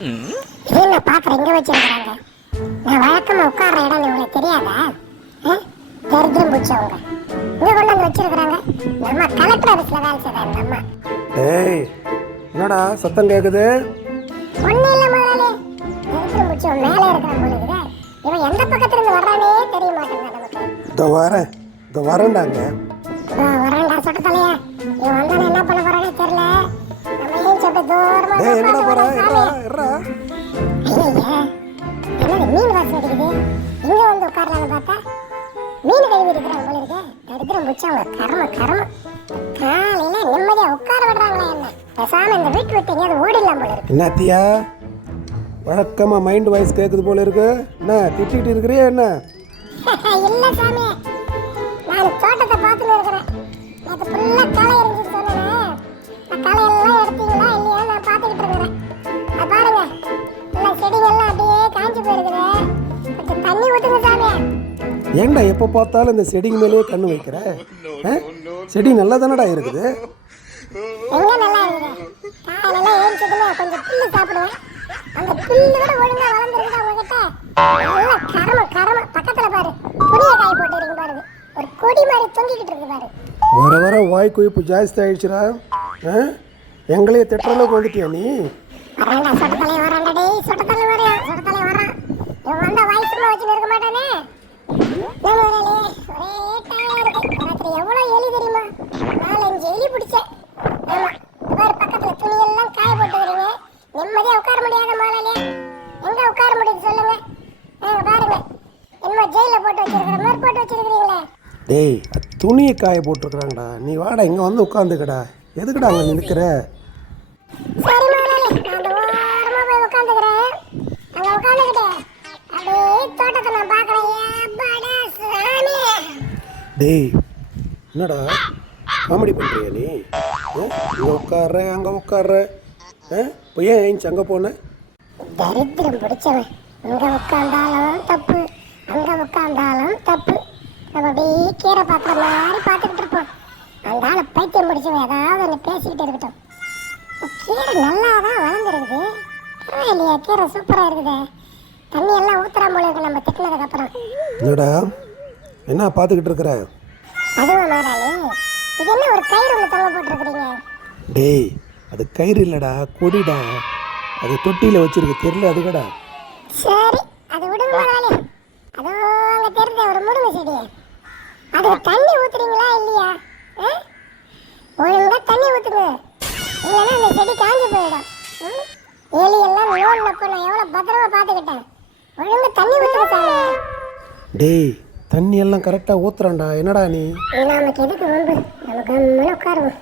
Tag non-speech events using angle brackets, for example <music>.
என்ன பாக்குற இங்க வச்சிருக்காங்க நான் வழக்கமா உட்கார்ற இடம் உங்களுக்கு தெரியாதா? தரித்திரம் பிடிச்சவங்க இங்க கொண்டு வந்து வச்சிருக்காங்க நம்ம கலெக்டர் ஆபீஸ்ல வேலை செய்றாங்க இந்த அம்மா டேய் என்னடா சத்தம் கேட்குது ஒண்ணு இல்ல முதலாளி. தரித்திரம் பிடிச்சவன் மேலே இருக்கிறான் போல இருக்குதே. இவன் எந்த பக்கத்துல இருந்து வர்றானே தெரிய மாட்டேங்குது நமக்கு. இதோ வரேன். இதோ வரேன்டாங்க மீன் கழுவி இருக்கிறாங்க போல இருக்கு. தரித்திரம் பிடிச்சவங்க கர்ம கர்ம. காலையில நிம்மதியா உட்கார விடுறாங்களா என்ன? பேசாம இந்த வீட்டு விட்டு எங்கேயாவது ஓடிடலாம் போல இருக்கு. என்ன அத்தியா வழக்கமாக மைண்ட் வாய்ஸ் கேட்குது போல இருக்கு. என்ன திட்டிகிட்டு இருக்கிறியா என்ன? <laughs> இல்ல சாமி. நான் தோட்டத்தை பார்த்துன்னு இருக்கிறேன். ஏன்டா எப்போ பார்த்தாலும் இந்த செடிங்க மேலேயே கண்ணு வைக்கிற? செடி நல்லா தானடா இருக்குது வர வர வாய் குவிப்பு ஜாஸ்தி ஆயிடுச்சுடா. ஆ? எங்களையே திட்டுற அளவுக்கு வந்துட்டியா நீ? வரான்டா சொட்டத்தலை வரான்டா டேய் சொட்டத்தலை வரையா சொட்டத்தலை வரான். இவன் வந்தா வாய் சும்மா வச்சுன்னு இருக்க மாட்டானே. எலி பிடிச்சேன். ஆமா பாரு பக்கத்துல துணி எல்லாம் காய போட்டுக்கிறீங்க நிம்மதியா உட்கார முடியாத முதலாளி எங்க உட்கார முடியுது சொல்லுங்க. ஆ, பாருங்க. என்னமோ ஜெயில போட்டு வச்சிருக்கிற மாதிரி போட்டு வச்சிருக்கிறீங்களே. டேய் துணியை காய போட்டிருக்கிறாங்கடா நீ வாடா இங்கே வந்து உட்காந்துக்கடா. எதுக்குடா அங்கே நிற்கிற சரி முதலாளி நான் அந்த ஓரமா போய் உட்காந்துக்கிறேன். அங்க உட்காந்துக்கிட்டு. அப்படியே தோட்டத்தை நான் பார்க்கறேன். ஏப்பாடா சாமி. டேய் என்னடா? காமெடி பண்ணுறியா நீ? இங்கே உட்கார்ற அங்கே உட்கார்ற ஆ? இப்போ ஏன் ஏஞ்சி அங்கே போன? தரித்திரம் பிடிச்சவன். இங்க உட்காந்தாலும் தப்பு. அங்க உட்காந்தாலும் தப்பு. நம்ம அப்படியே கீரை பார்க்குற மாதிரி பார்த்துக்கிட்டு இருப்போம். அந்த ஆளை பைத்தியம் பிடிச்சவன் ஏதாவது ஒன்று பேசிக்கிட்டு இருக்கட்டும். கீரை நல்லா தான் வளர்ந்துருக்குது. பரவாயில்லையா கீரை சூப்பராக இருக்குது. தண்ணி எல்லாம் ஊத்துறாம போல இருக்கு நம்ம திட்டினதுக்கு அப்புறம். என்னடா? என்ன பார்த்துக்கிட்டு இருக்கிற? அதுவும் இது என்ன ஒரு கயிறு ஒன்று தொங்க போட்டுருக்குறீங்க? டேய் அது கயிறு இல்லைடா கொடிடா. அது தொட்டியில் வச்சிருக்க தெரியல அதுக்கடா சரி அது விடுங்க முதலாளி. அதோ அங்க தெரிஞ்ச ஒரு முருங்கை செடி அதுக்கு தண்ணி ஊத்துறீங்களா இல்லையா? ஆ? ஒழுங்கா தண்ணி ஊத்துங்க. இல்லைன்னா அந்த செடி காஞ்சு போயிடும்? எலி எல்லாம் லோன்ல நான் எவ்வளவு பத்திரமா பாத்துக்கிட்டேன் ஒழுங்கா தண்ணி சாமி. டேய் தண்ணி எல்லாம் கரெக்டாக ஊத்துறான்டா. என்னடா நீ? நமக்கு எதுக்கு வம்பு? நமக்கு உட்காருவோம்.